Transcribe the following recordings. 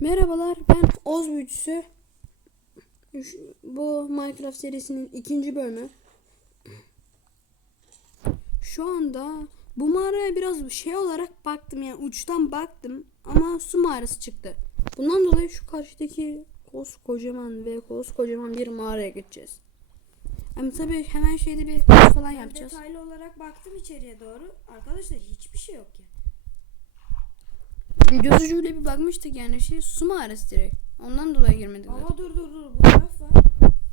Merhabalar ben Oz Büyücüsü. Bu Minecraft serisinin ikinci bölümü. Şu anda bu mağaraya biraz şey olarak baktım yani uçtan baktım ama su mağarası çıktı. Bundan dolayı şu karşıdaki koskocaman ve koskocaman bir mağaraya geçeceğiz. Ama tabii hemen şeyde bir falan Ben yapacağız. detaylı olarak baktım içeriye doğru. Arkadaşlar hiçbir şey yok ya. Göz ucuyla bir bakmıştık yani şey su mağarası direkt. Ondan dolayı girmedik. zaten. Ama dur dur dur bu taraf var.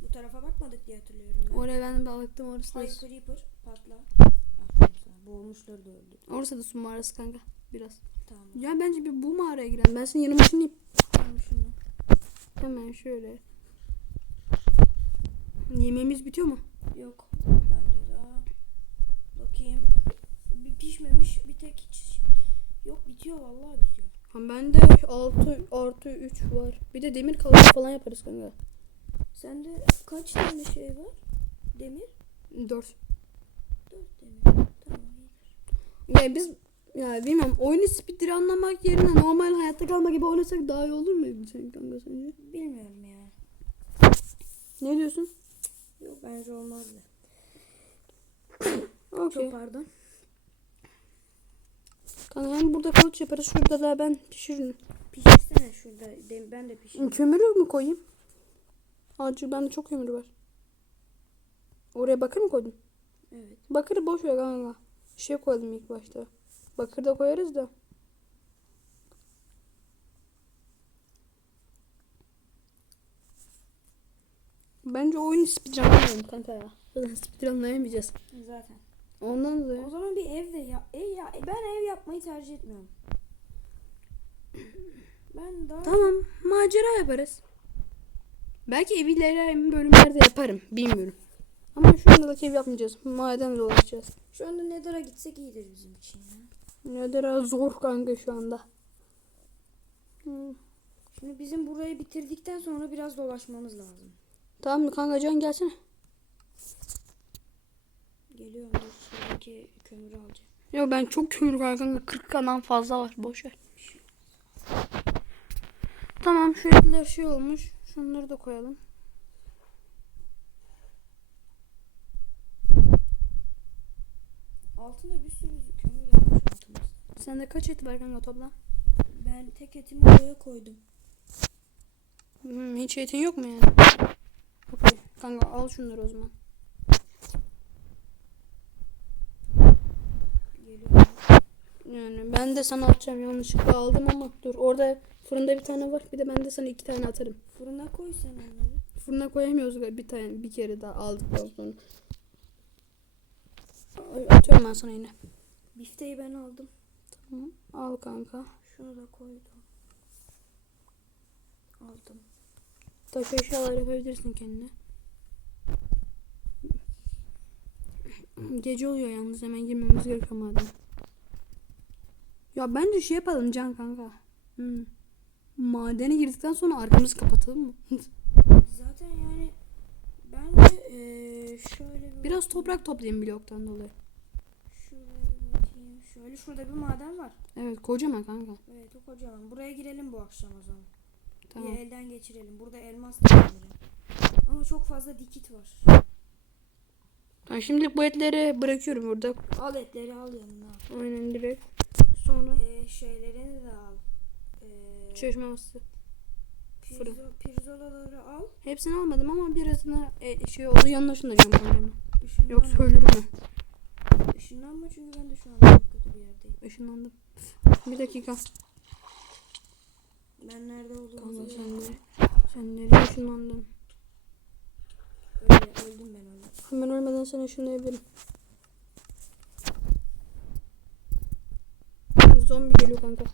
Bu tarafa bakmadık diye hatırlıyorum ben. Oraya ben de baktım orası Ay creeper patla. Aferin Boğulmuşlar da öldü. orası da su mağarası kanka biraz. Tamam. Ya bence bir bu mağaraya girelim. Ben senin yanıma ışınlayayım. Tamam şunu. Hemen şöyle. Yemeğimiz bitiyor mu? Yok. Bende daha. Bakayım. Bir pişmemiş bir tek hiç. Yok bitiyor vallahi bitiyor. Ha bende 6 artı 3 var. Bir de demir kalıcı falan yaparız kanka. Sende kaç tane şey var? Demir? 4. Dört demir. Tamam iyi. Ya biz ya bilmem oyunu speedrunlamak yerine normal hayatta kalma gibi oynasak daha iyi olur mu senin kanka sence? Bilmiyorum ya. Ne diyorsun? Yok bence olmazdı. Okey. Çok pardon. Kanka hem burada kılıç yaparız. Şurada da ben pişiririm. Pişirsene şurada. Ben de pişireyim. Kömürü mü koyayım? Acı bende çok kömür var. Oraya bakır mı koydun? Evet. Bakırı boş ver kanka. Şey koyalım ilk başta. Bakır da koyarız da. Bence oyunu speedrunlayalım kanka ya. Zaten speedrunlayamayacağız. Zaten. Ondan O dolayı. zaman bir ev de ya, ev ya ben ev yapmayı tercih etmiyorum. Ben daha Tamam macera yaparız. Belki ev ilerleyen bölümlerde yaparım. Bilmiyorum. Ama şu andalık ev yapmayacağız. Maden dolaşacağız. şu anda Nether'a gitsek iyidir bizim için ya. Nedir zor kanka şu anda. Şimdi bizim burayı bitirdikten sonra biraz dolaşmamız lazım. Tamam mı kanka can gelsene. Geliyorum dur şuradaki kömürü alacağım. Yok ben çok kömür kanka 40 kanan fazla var boş ver. Tamam şu etler şey olmuş. Şunları da koyalım. Altında bir sürü kömür yapmış altımız. Sende kaç et var kanka toplam? Ben tek etimi oraya koydum. Hmm, hiç etin yok mu yani? Okey. Kanka al şunları o zaman. Geliyorum. Yani ben de sana atacağım yanlışlıkla aldım ama dur orada fırında bir tane var bir de ben de sana iki tane atarım. Fırına koy sen onları. Fırına koyamıyoruz galiba bir tane bir kere daha aldıktan sonra. Atıyorum ben sana yine. Bifteyi ben aldım. Tamam, Al kanka. Şunu da koydum. Aldım. Taş eşyalar yapabilirsin kendine. Gece oluyor yalnız hemen girmemiz gerekiyor madem. Ya bence şey yapalım Can kanka. Hmm. Madene girdikten sonra arkamızı kapatalım mı? Zaten yani ben de eee, şöyle bir Biraz toprak toplayayım bloktan dolayı. Bir bakayım. Şöyle şurada bir maden var. Evet kocaman kanka. Evet o kocaman. Buraya girelim bu akşam o zaman. Tamam. Bir elden geçirelim. Burada elmas da var. Ama çok fazla dikit var. Ben şimdi bu etleri bırakıyorum burada. Al etleri al yanına. Aynen direkt. Sonra Ee, şeylerini de al. Ee, çeşme fırın. pirzo, pirzolaları al. Hepsini almadım ama birazını e, şey oldu kankam. Işınlanma. Yok söylürüm ben. Işınlanma çünkü ben de şu an çok kötü bir yerdeyim. Işınlandım. Bir dakika. Ben nerede olduğumu sen de. Sen nereye ışınlandın? Öldüm ben öyle. Hemen ölmeden seni ışınlayabilirim. Zombi geliyor kanka.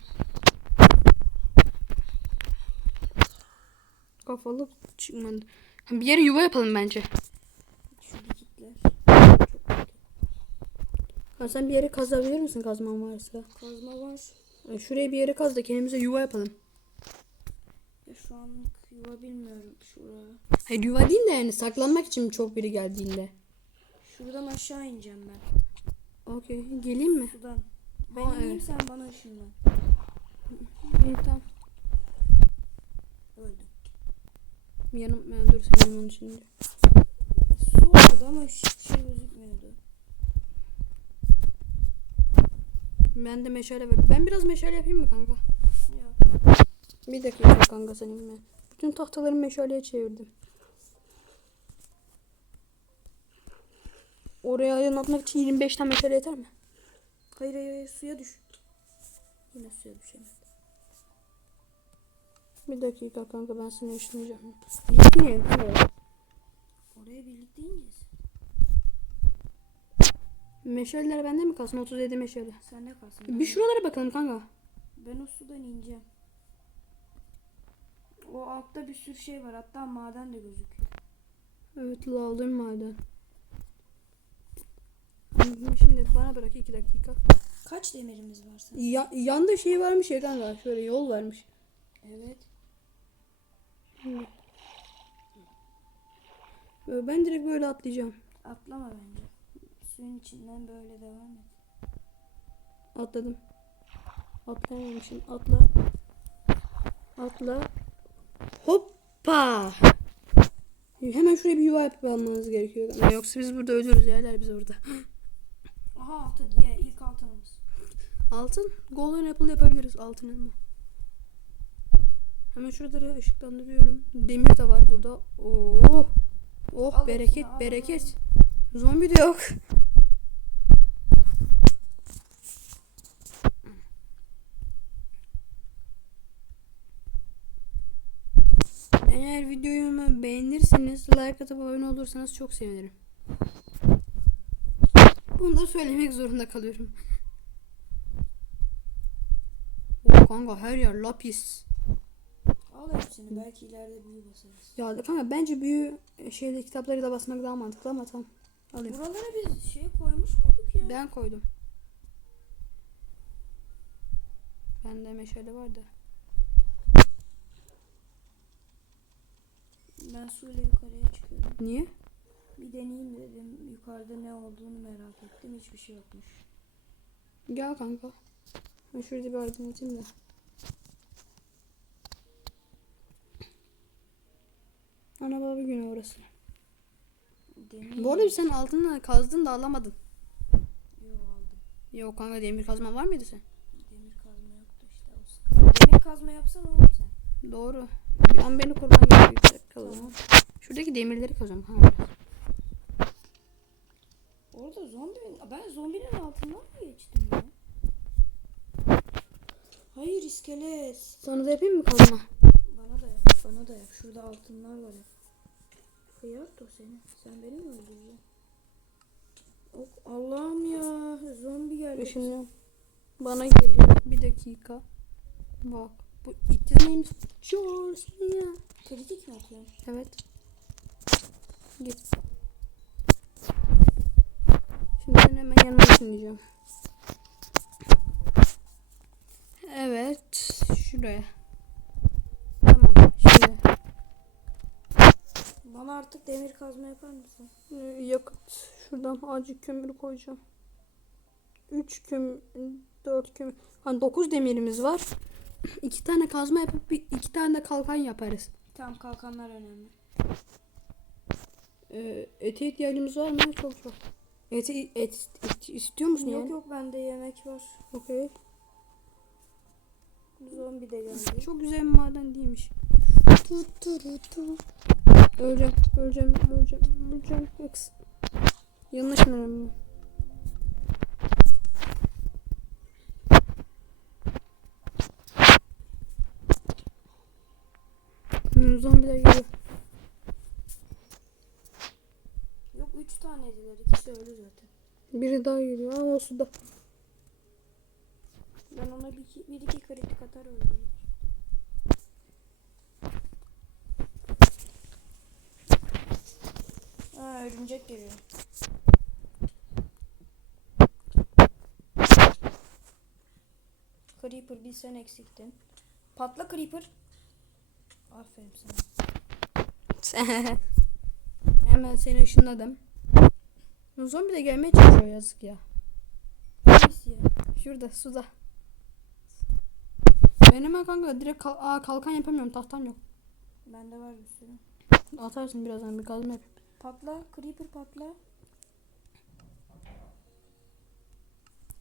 Kafalı çıkmadı. Bir yere yuva yapalım bence. Ha, sen bir yere kazabilir misin kazman varsa? Kazma var. Şuraya bir yere kaz da kendimize yuva yapalım. Şu anlık yuva bilmiyorum. Şuraya. Hayır yuva değil de yani saklanmak için çok biri geldiğinde. Şuradan aşağı ineceğim ben. Okey geleyim mi? Sudan. Ben Ha, ineyim evet. sen bana ışınlan. İyi tamam. Yanım yani dur senin onun şimdi. Su vardı ama hiç şey gözükmüyordu. Ben de meşale. Ben biraz meşale yapayım mı kanka? Ya. Bir dakika kanka seninle. Bütün tahtaları meşaleye çevirdim. Oraya aydınlatmak için 25 tane meşale yeter mi? Hayır hayır hayır suya düş. Yine suya düşemedi. Bir dakika kanka ben seni ışınlayacağım. Birlikte yiyelim kanka. Oraya birlikte ineceğiz. Meşaleler bende mi kalsın? 37 meşale. Sen de kalsın. Bir şuralara bakalım kanka. Ben o sudan ineceğim. O altta bir sürü şey var. Hatta maden de gözüküyor. Evet lavdayım maden. Şimdi bana bırak 2 dakika. Kaç demirimiz var senin? Ya, yanda şey varmış ya kanka. Şöyle yol varmış. Evet. Ee, Ben direkt böyle atlayacağım. Atlama bence. Suyun içinden böyle devam et. Atladım. Atlayamamışım. Atla. Atla. Hoppa. Hemen şuraya bir yuva yapıp almanız gerekiyor. Ya Yoksa biz burada ölürüz yerler biz burada. Aha altın. Ye ilk altınımız. Altın. Golden apple yapabiliriz altın elma. Hemen şuraları ışıklandırıyorum. Demir de var burada. Oh. Oh Al bereket hepsini, al, bereket. Zombi de yok. Videomu beğenirseniz like atıp abone olursanız çok sevinirim. Bunu da söylemek zorunda kalıyorum. Oh kanka her yer lapis. Al hepsini. Belki ileride büyü basarız. Ya kanka bence büyü e, şeyde kitapları da basmak daha mantıklı ama tamam. Alayım. Buralara biz şey koymuş muyduk ya? Ben koydum. Bende meşale var da. Ben suyla yukarıya çıkıyorum. Niye? Bir deneyeyim dedim. Yukarıda ne olduğunu merak ettim. Hiçbir şey yokmuş. Gel kanka. Ben şurada bir edeyim de. Ana baba günü orası. Deneyeyim. Bu arada sen altını kazdın da alamadın. Yo aldım. Yok kanka demir kazma var mıydı sen? Demir kazma yoktu işte. Demir kazma yapsan oğlum sen. Doğru. Bir an beni kurban gerekiyor. Tamam. Şuradaki demirleri kanka. biraz. Orada zombi ben zombinin altından mı geçtim ya? Hayır iskelet. Sana da yapayım mı kazma? Bana da yap. Bana da yap. Şurada altınlar var hep. Hıyar o seni. Sen beni mi öldüreceksin? Ok, Allah'ım ya. Zombi geldi. Işınlıyorum. Bana geliyor. Bir dakika. Bak. Bu itiz neymiş? Charles ya. Kritik mi atıyorsun? Evet. Git. Şimdi ben hemen yanına ışınlayacağım. Evet. Şuraya. Tamam. Şimdi. Bana artık demir kazma yapar mısın? e, yakıt. Şuradan acık kömür koyacağım. 3 kömür, 4 kömür. Hani 9 demirimiz var. 2 tane kazma yapıp bir, iki tane de kalkan yaparız. Tamam kalkanlar önemli. Ee, ete ihtiyacımız var mı? Çok çok. Ete, et, et istiyor musun Yok yani? yok bende yemek var. Okey. Zombi de geldi. Çok güzel bir maden değilmiş. Öleceğim, öleceğim, öleceğim, öleceğim. Yoksa- Yanlış mı Hmm, zombiler geliyor. Yok 3 taneydiler. İkisi ölü zaten. Biri daha geliyor ama o suda. Ben ona bir iki, bir iki kritik atar öldürürüm. Aa örümcek geliyor. Creeper bir sen eksiktin. Patla Creeper. Aferin sana. Hemen seni ışınladım. Zombi de gelmeye çalışıyor yazık ya. Neyse ya. Şurada suda. Ben hemen kanka direkt kal- Aa, kalkan yapamıyorum tahtam yok. Bende var bir sürü. Atarsın birazdan bir kazma yapayım. Patla. Creeper patla.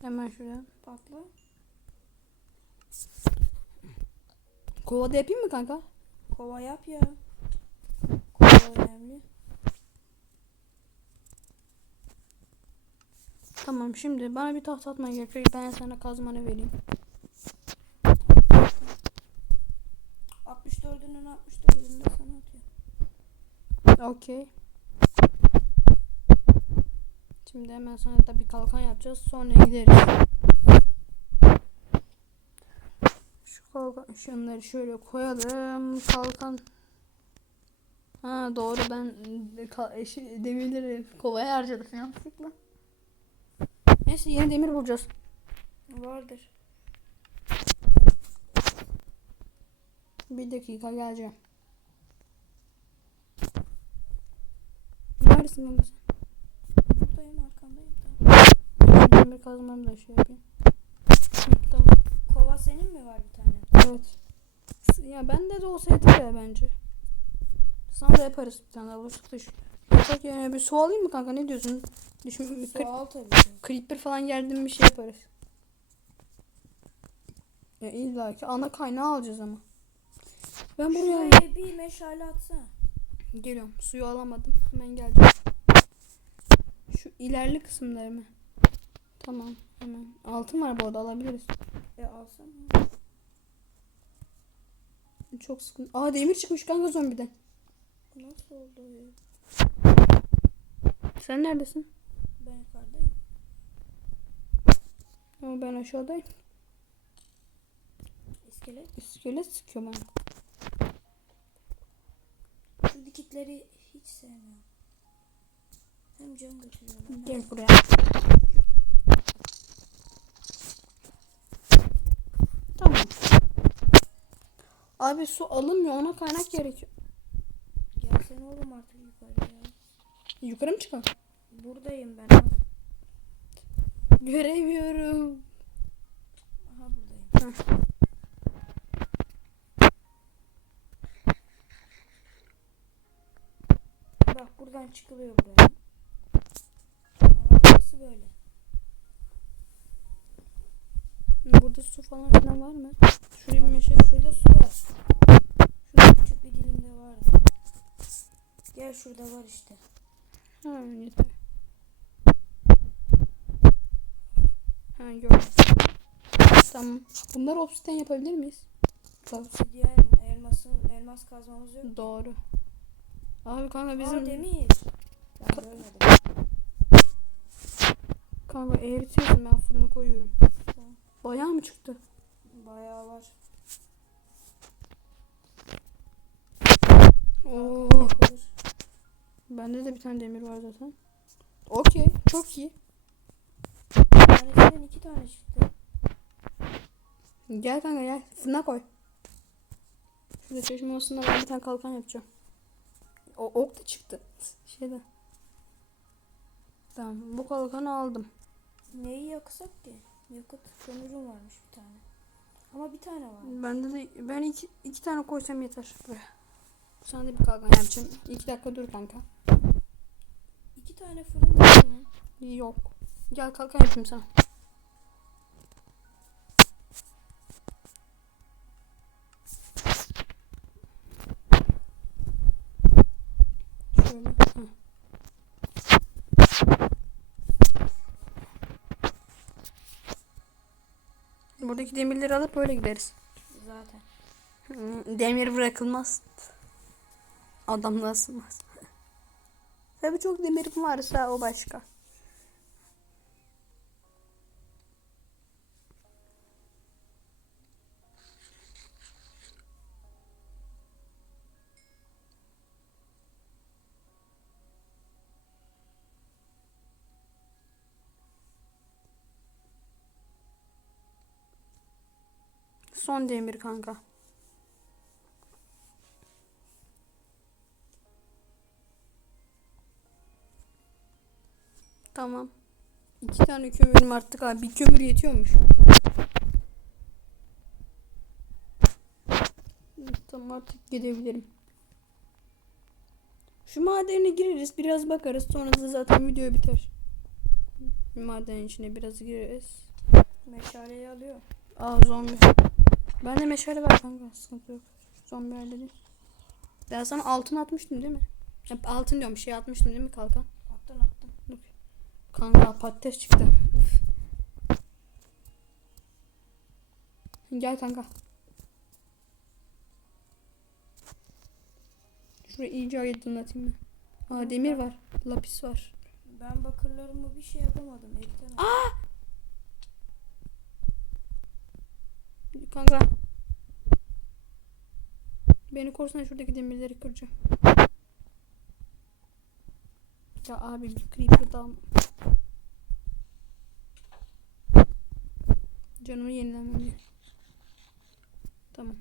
Hemen şuraya. Patla. Kovada yapayım mı kanka? Kova yap ya. Kova önemli. Tamam şimdi bana bir tahta atmaya gerek yok. Ben sana kazmanı vereyim. 64'ünün 64'ünü de sana atıyor. Okey. Şimdi hemen sana da bir kalkan yapacağız. Sonra gideriz. Şu kalkan, şunları şöyle koyalım. Kalkan. Ha doğru ben eşi- demirleri kovaya harcadım yanlışlıkla. Neyse yeni demir bulacağız. Vardır. Bir dakika geleceğim. Neredesin kanka sen? Buradayım arkandayım. Demir kazmamı da şey yapayım. Tamam. Kova senin mi var bir tane? Evet. Ya bende de olsa yeter ya bence. Sana da yaparız bir tane bulaşık düş. Yapak yani bir su alayım mı kanka ne diyorsun? Düşün, Su al tabii ki. creeper falan geldi bir şey yaparız. Ya illa ki ana kaynağı alacağız ama. Ben buraya Şuraya bir meşale atsana. geliyorum. Suyu alamadım. Hemen geleceğim. Şu ilerli kısımları mı? Tamam hemen. Altın var bu arada alabiliriz. E alsana. Çok sıkıntı. Aa demir çıkmış kanka zombiden. Nasıl oldu ya? Sen neredesin? Ben yukarıdayım. Ama ben aşağıdayım. İskelet. İskelet sıkıyor bana. Şu dikitleri hiç sevmiyorum. Hem can götürüyorlar. Gel buraya. Tamam. Abi su alınmıyor ona kaynak gerekiyor. Gelsene oğlum artık yukarı ya. Yukarı mı çıkalım? Buradayım ben. Aha Göremiyorum. buradayım. Heh. Bak buradan çıkılıyor buraya. Burası böyle. Burada su falan filan var mı? Şuraya bir meşale koy. Şurada su var. Şurada küçük bir dilimde vardı. Gel şurada var işte. Ha yeter. Ha gördüm. Tamam. Bunları obsidian yapabilir miyiz? Tabii. Obsidiyen elmasın elmas kazmamız yok. Doğru. Abi kanka Bizim... Aa demir. Ben görmedim. kanka eritiyorsun ben fırına koyuyorum. Bayağı mı çıktı? Bayağı var. Oo. Bende de bir tane demir var zaten. Okey. Çok iyi. Tanesinden iki tane çıktı. Gel kanka gel. Fırına koy. Şurada çeşme olsun ben bir tane kalkan yapacağım. O ok da çıktı. Şeyde. Tamam. Bu kalkanı aldım. Neyi yaksak ki? Yakıt kömürüm varmış bir tane. Ama bir tane var. Bende de ben iki, iki tane koysam yeter buraya. Sana da bir kalkan yapacağım. İki dakika dur kanka. İki tane fırın var mı? Yok. Gel kalkan yapayım sana. Buradaki demirleri alıp böyle gideriz. Zaten. Demir bırakılmaz. Adam da ısınmaz. Tabii çok demirim varsa o başka. Son demir kanka. Tamam. İki tane kömürüm arttık abi. Bir kömür yetiyormuş. Tamam artık gidebilirim. Şu madene gireriz biraz bakarız sonra da zaten video biter. Madenin içine biraz gireriz. Meşaleyi alıyor. Aa zombi. Ben de meşale var kanka sıkıntı yok. Zombi halledeyim. Ben sana altın atmıştım değil mi? Hep altın diyorum şey atmıştım değil mi kalkan? Attın attın. Kanka patates çıktı. Üf. Gel kanka. Şurayı iyice aydınlatayım ben. Aa demir var. Lapis var. Ben bakırlarımı bir şey yapamadım. Eklemedim. Kanka. Beni korusana şuradaki demirleri kıracağım. Ya abi bir creeper daha Canımı yenilemem gerek. Tamam.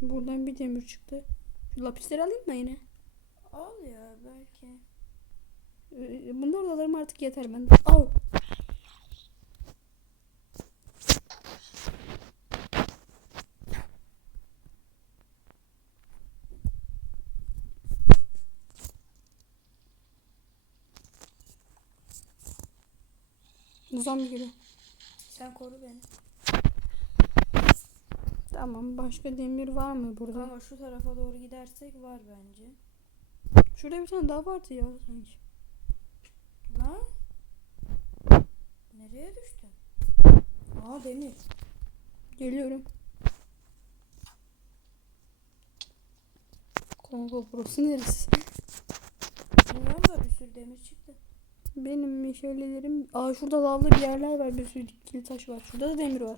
Buradan bir demir çıktı. Şu lapisleri alayım mı yine? Al ya belki. Ee, Bunlar da alırım artık yeter ben. Al. Zombi gibi. Sen koru beni. Tamam başka demir var mı burada? Ama şu tarafa doğru gidersek var bence. Şurada bir tane daha vardı ya sanki. Nereye düştün? Aa demir. Geliyorum. Kongo burası neresi? Bilmiyorum da bir sürü demir çıktı. Benim meşalelerim... Aa şurada lavlı bir yerler var. Bir sürü dikili taş var. Şurada da demir var.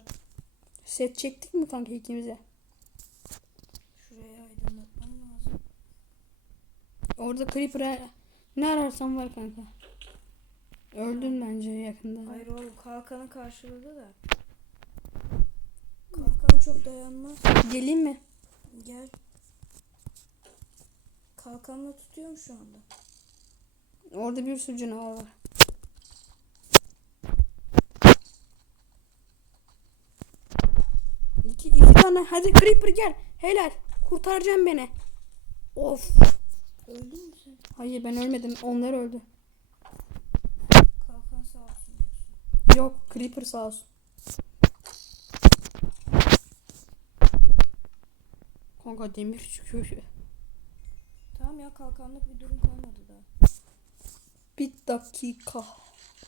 Set çektik mi kanka ikimize? Şurayı aydınlatmam lazım. Orada creeper ne ararsan var kanka. Öldün bence yakında. Hayır oğlum kalkanı karşıladı da. Kalkan çok dayanmaz. Geleyim mi? Gel. Kalkanla tutuyorum şu anda. Orada bir sürü canavar var. İki, iki tane. Hadi creeper gel. Helal. Kurtaracaksın beni. Of. Öldün mü sen? Hayır ben ölmedim. Onlar öldü. Kalkan sağ olsun diyorsun. Yok creeper sağ olsun. Kanka demir çıkıyor. Tamam ya kalkanlık bir durum kalmadı daha. Bir dakika.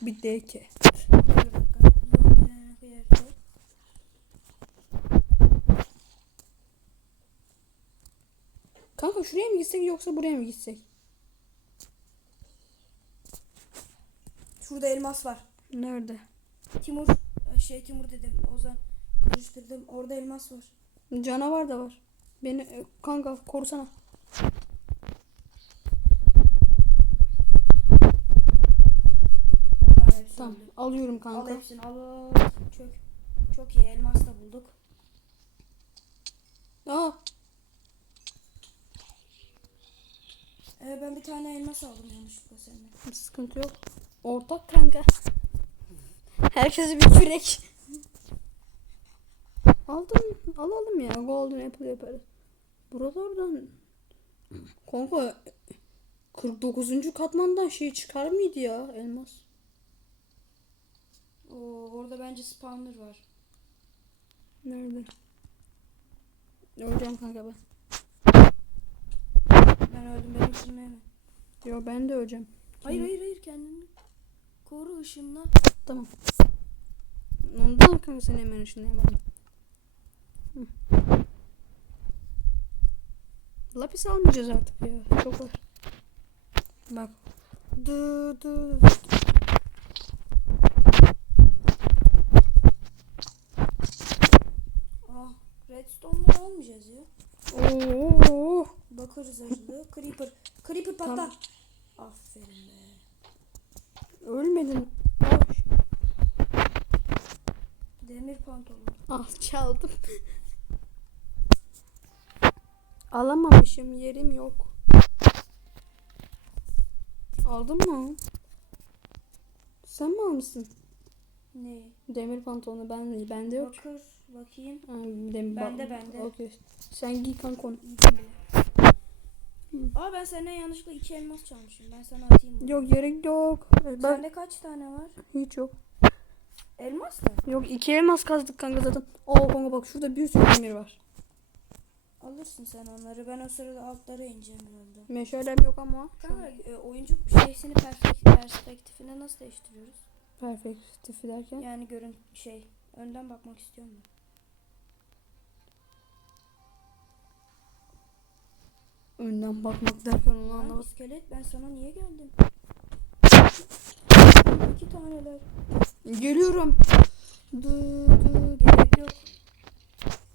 Bir yok. Kanka şuraya mı gitsek yoksa buraya mı gitsek? Şurada elmas var. Nerede? Timur. Şey Timur dedim. Ozan. Karıştırdım. Orada elmas var. Canavar da var. Beni e, kanka korusana. Tamam alıyorum Al kanka. hepsini al. al. Çök. Çok iyi elmas da bulduk. Aa Ee, ben bir tane elmas aldım yanlışlıkla seninle. sıkıntı yok. Ortak kanka. Herkese bir kürek. Aldım. Alalım ya. Golden apple yaparız. Buralardan kanka 49. katmandan şey çıkar mıydı ya elmas? Oo, orada bence spawner var. Nerede? Öleceğim kanka ben. Ben öldüm benim ışınla hemen. Yo ben de öleceğim. Hayır hayır hayır kendini koru ışınla. Tamam. Ondan kanka seni hemen ışınlayamadım. Hı. Lapis almayacağız artık ya. Çok var. Bak. Dı dı. Ah redstone'ları almayacağız ya. Oo. Bakarız acılı. Creeper. Creeper patla. Tamam. Aferin be. Ölmedin. Ay, Demir pantolon. Al çaldım. Alamamışım. Yerim yok. Aldın mı? Sen mi almışsın? Ne? Demir pantolonu ben bende yok. Bakır. Bakayım. Ha, Demir, Bende, ba- bende. Okey. Sen giy kanka onu. Aa ben senden yanlışlıkla iki elmas çalmışım. Ben sana atayım bunu. Yok gerek yok. Ben Sende kaç tane var? hiç yok. Elmas da. Yok iki elmas kazdık kanka zaten. Oo kanka bak şurada bir sürü demir var. Alırsın sen onları. Ben o sırada altlara ineceğim herhalde. Meşalem yok ama. Kanka e, oyuncu şeysini perspektifine nasıl değiştiriyoruz? Perspektifi derken. Yani görün şey önden bakmak istiyorum ben. Önden bakmak derken onu anlamadım. iskelet ben sana niye geldim? İki taneler. Geliyorum. Dı dı. Gerek yok.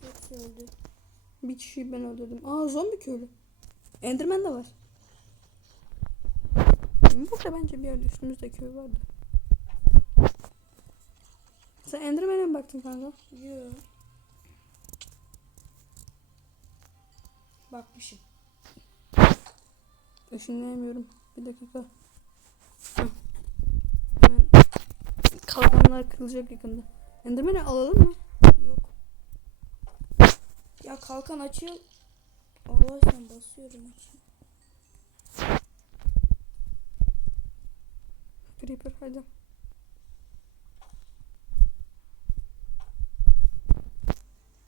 Hepsi öldü. Bir kişiyi ben öldürdüm. Aa zombi köylü. Enderman de var. Burada bence bir yerde üstümüzde köy vardı. Sen Enderman'e mi baktın kanka? Yo. Bakmışım. Işınlayamıyorum. Bir dakika. Hah. Hemen kalkanlar kırılacak yakında. Enderman'i alalım mı? Yok. Ya kalkan açıyor. Allah aşkına basıyorum açıyor. Creeper hadi.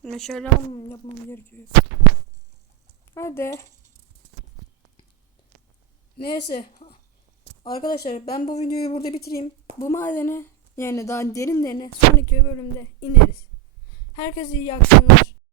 Meşale almam yapmam gerekiyor. Hadi. Neyse. Arkadaşlar ben bu videoyu burada bitireyim. Bu madene yani daha derinlerine sonraki bölümde ineriz. Herkese iyi akşamlar.